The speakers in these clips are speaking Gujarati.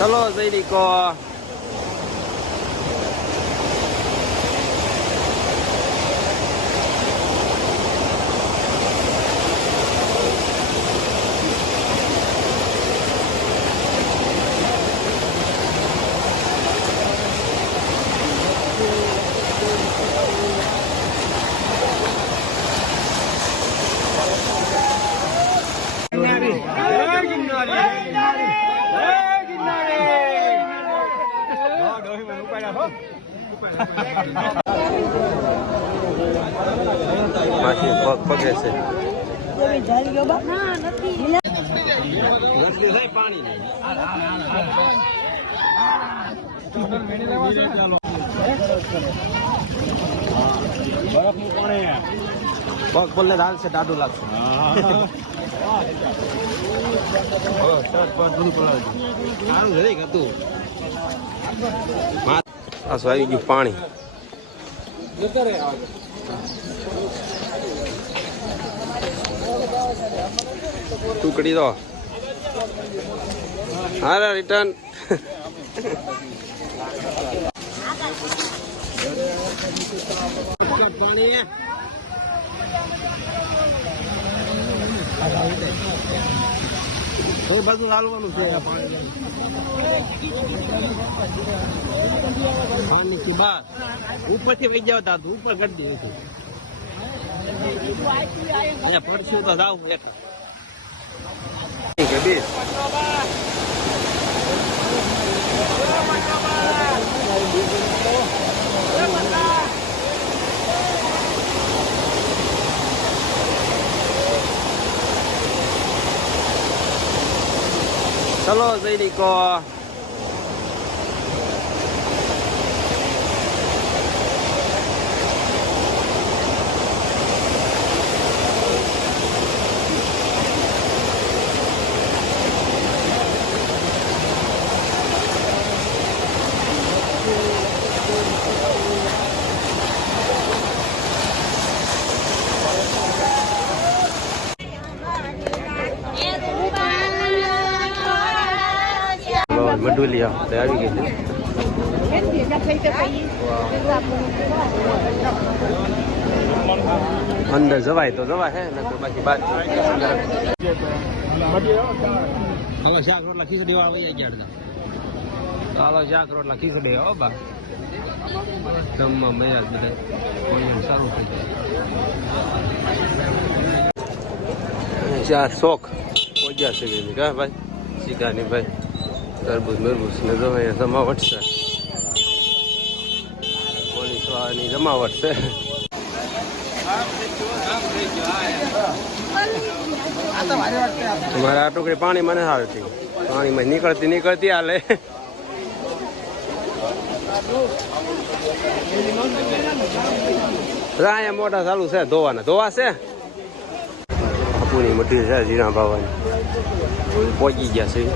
ચલો જઈકો માથી પગ પગે છે પાણી પગ બોલને હાલશે ટાઢું લાગશે આવી ગયું પાણી ટુકડી દો હા રિટર્ન બાજુ હાલવાનું છે પાણી બહાર ઉપરથી વહી જાવ તા ઉપર કરી દીધું પડશું તો જાવ એક ચલો જઈકો મડુલિયા આવી ગઈ અંદર જવાય તો જવાય હે નકર બાકી બાદ હાલો શાક રોટલા ખીચડી વાળા ગયા હાલો શાક રોટલા ખીચડી હો બા જમવા મજા જ બધા સારું થઈ જાય 4 શોખ પહોંચ્યા છે કા ભાઈ શીખાની ભાઈ તરબૂજ મરબૂજ ને જો અહીંયા જમાવટ છે પોલીસ વાળાની જમાવટ છે તમારે આ ટુકડી પાણી મને આવતી પાણીમાં નીકળતી હાલે અહીંયા મોટા ચાલુ છે ધોવા છે બાપુની મઠી છે જીણા ભાવાની પહોંચી ગયા છે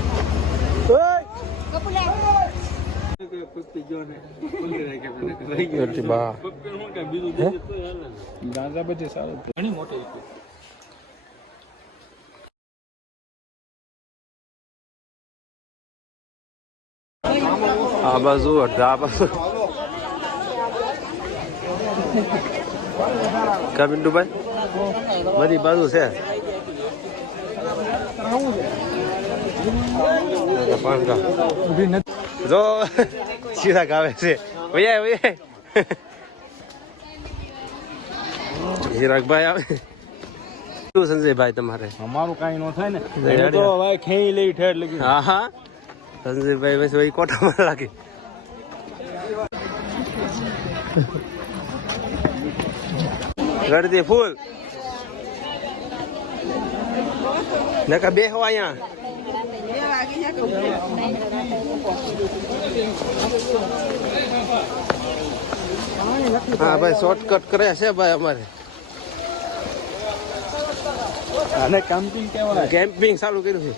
આ બાજુ અડધા બાજુ કા બિંદુભાઈ બધી બાજુ છે જો સીધા ગાવે છે ચિરાગભાઈ આવે શું સંજયભાઈ તમારે અમારું કઈ નો થાય ને ખેઈ લઈ ઠેર લગી હા હા સંજયભાઈ બસ વહી કોટામાં લાગે ગળદી ફૂલ નકા બેહો અહીંયા હા ભાઈ શોર્ટકટ કરે છે ભાઈ અમારે અને કેમ્પિંગ કેવાય કેમ્પિંગ ચાલુ કર્યું છે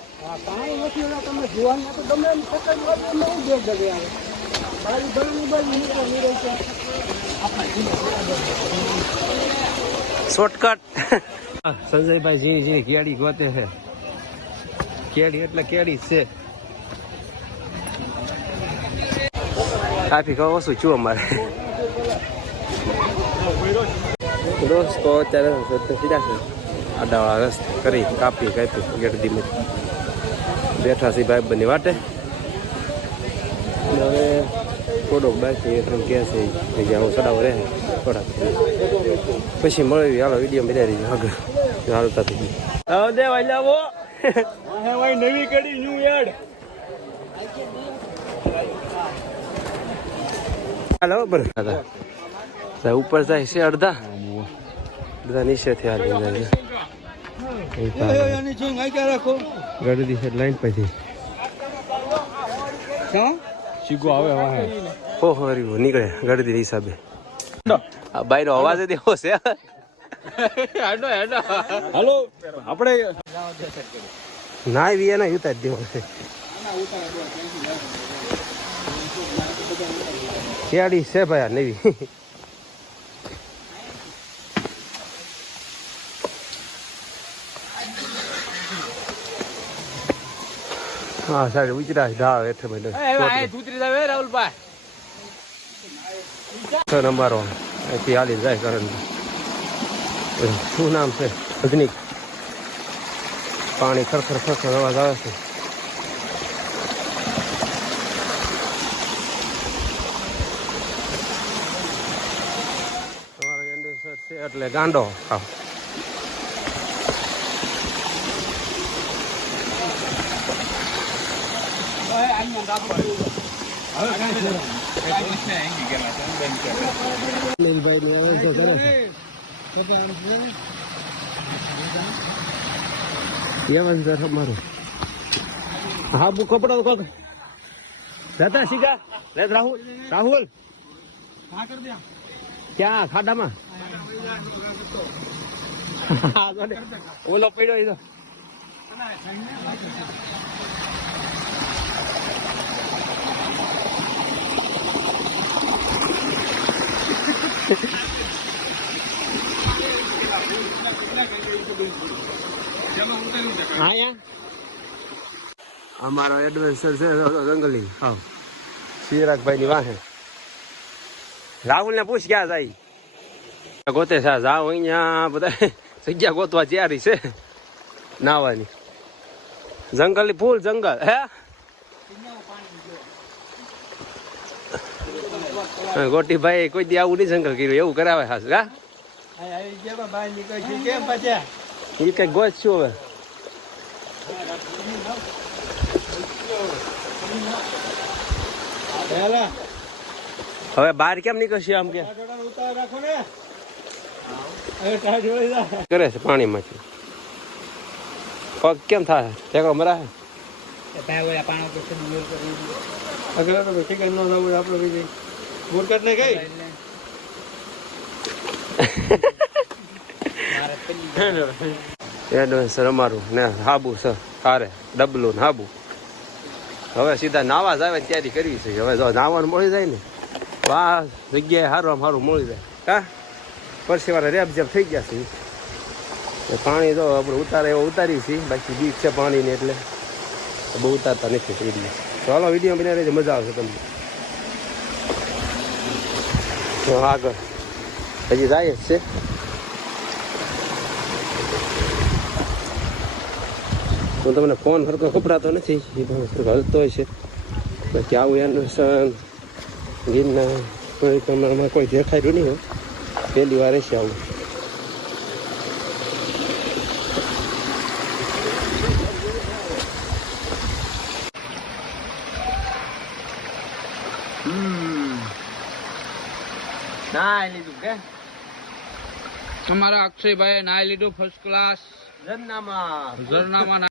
શોર્ટકટ સંજયભાઈ જી કેડી ગોતે છે કેડી એટલે કેડી છે ટ્રાફિક ઓછું છું અમારે દોસ્તો અત્યારે સીધા છે આડાવાળા રસ્તે કરી કાપી ગેટ ધીમે બેઠા છે ભાઈ બંને વાટે હવે થોડોક બાકી એ ત્રણ કહે છે જ્યાં હું ચડાવો રહે થોડાક પછી મળવી હાલો વિડીયો બધા રહી આગળ હાલતા થઈ ગયું દેવા લાવો નવી કડી ન્યુ યાર્ડ હાલો બરાબર ઉપર જાય છે અડધા બધા નીચેથી હાલી જાય ગરદી છે લાઈન પછી શીખો આવે વાહે ઓહો નીકળે ગરદી હિસાબે આ બાયનો અવાજ જ એવો છે હાલો આપણે ના વિયા ના ઉતાર દેવો છે શિયાળી છે ભાઈ આ નવી હા સાહેબ ઉતરા ઢાળ હેઠે ભાઈ રાહુલભાઈ નંબરો અહીંથી હાલી જાય કરણ શું નામ છે રજનીક પાણી ખરખર ખરખર અવાજ આવે છે તમારો એન્ડેસર છે એટલે ગાંડો હા અમારું હા બુ કપડા કોક જતા શીખા રાહુલ રાહુલ ક્યાં ખાડામાં ઓલો પડ્યો અમારો એડવેન્ચર છે જંગલી હા શિવરાજભાઈ ની વાહે રાહુલ ને પૂછ ક્યાં જાય ગોતે છે જાવ અહીંયા બધા જગ્યા ગોતવા તૈયારી છે નાવાની જંગલી ફૂલ જંગલ હે ગોટીભાઈ કોઈ દી આવું નહીં જંગલ કર્યું એવું કરાવે હાસ હા એ કઈ ગોત છું હવે બહાર કેમ નીકળશે આમ કે કરે છે પાણીમાંથી પગ કેમ થાય ટેકો મરા એડવેન્ચર અમારું ને હાબુ છે હારે ડબલું ને હાબુ હવે સીધા નાવા જ આવે તૈયારી કરવી છે હવે જો નાવાનું મળી જાય ને વાહ જગ્યાએ સારું આમ સારું મળી જાય હા પરસી વાળા રેપ જેપ થઈ ગયા છે પાણી તો આપણે ઉતારે એવો ઉતારી છીએ બાકી બીક છે પાણીની એટલે બહુ ઉતારતા નથી વિડીયો તો હાલો વિડીયો બનાવી રહેજો મજા આવશે તમને આગળ હજી જાય જ છે હું તમને ફોન સરખો કપડાતો નથી એ પણ સરખો હલતો હોય છે બાકી આવું એનું ગીરના પરિક્રમામાં કોઈ દેખાયું નહીં હોય પહેલી વાર છે આવું નાઈ લીધું કે અમારા અક્ષયભાઈ નાઈ લીધું ફર્સ્ટ ક્લાસ ઝરનામાં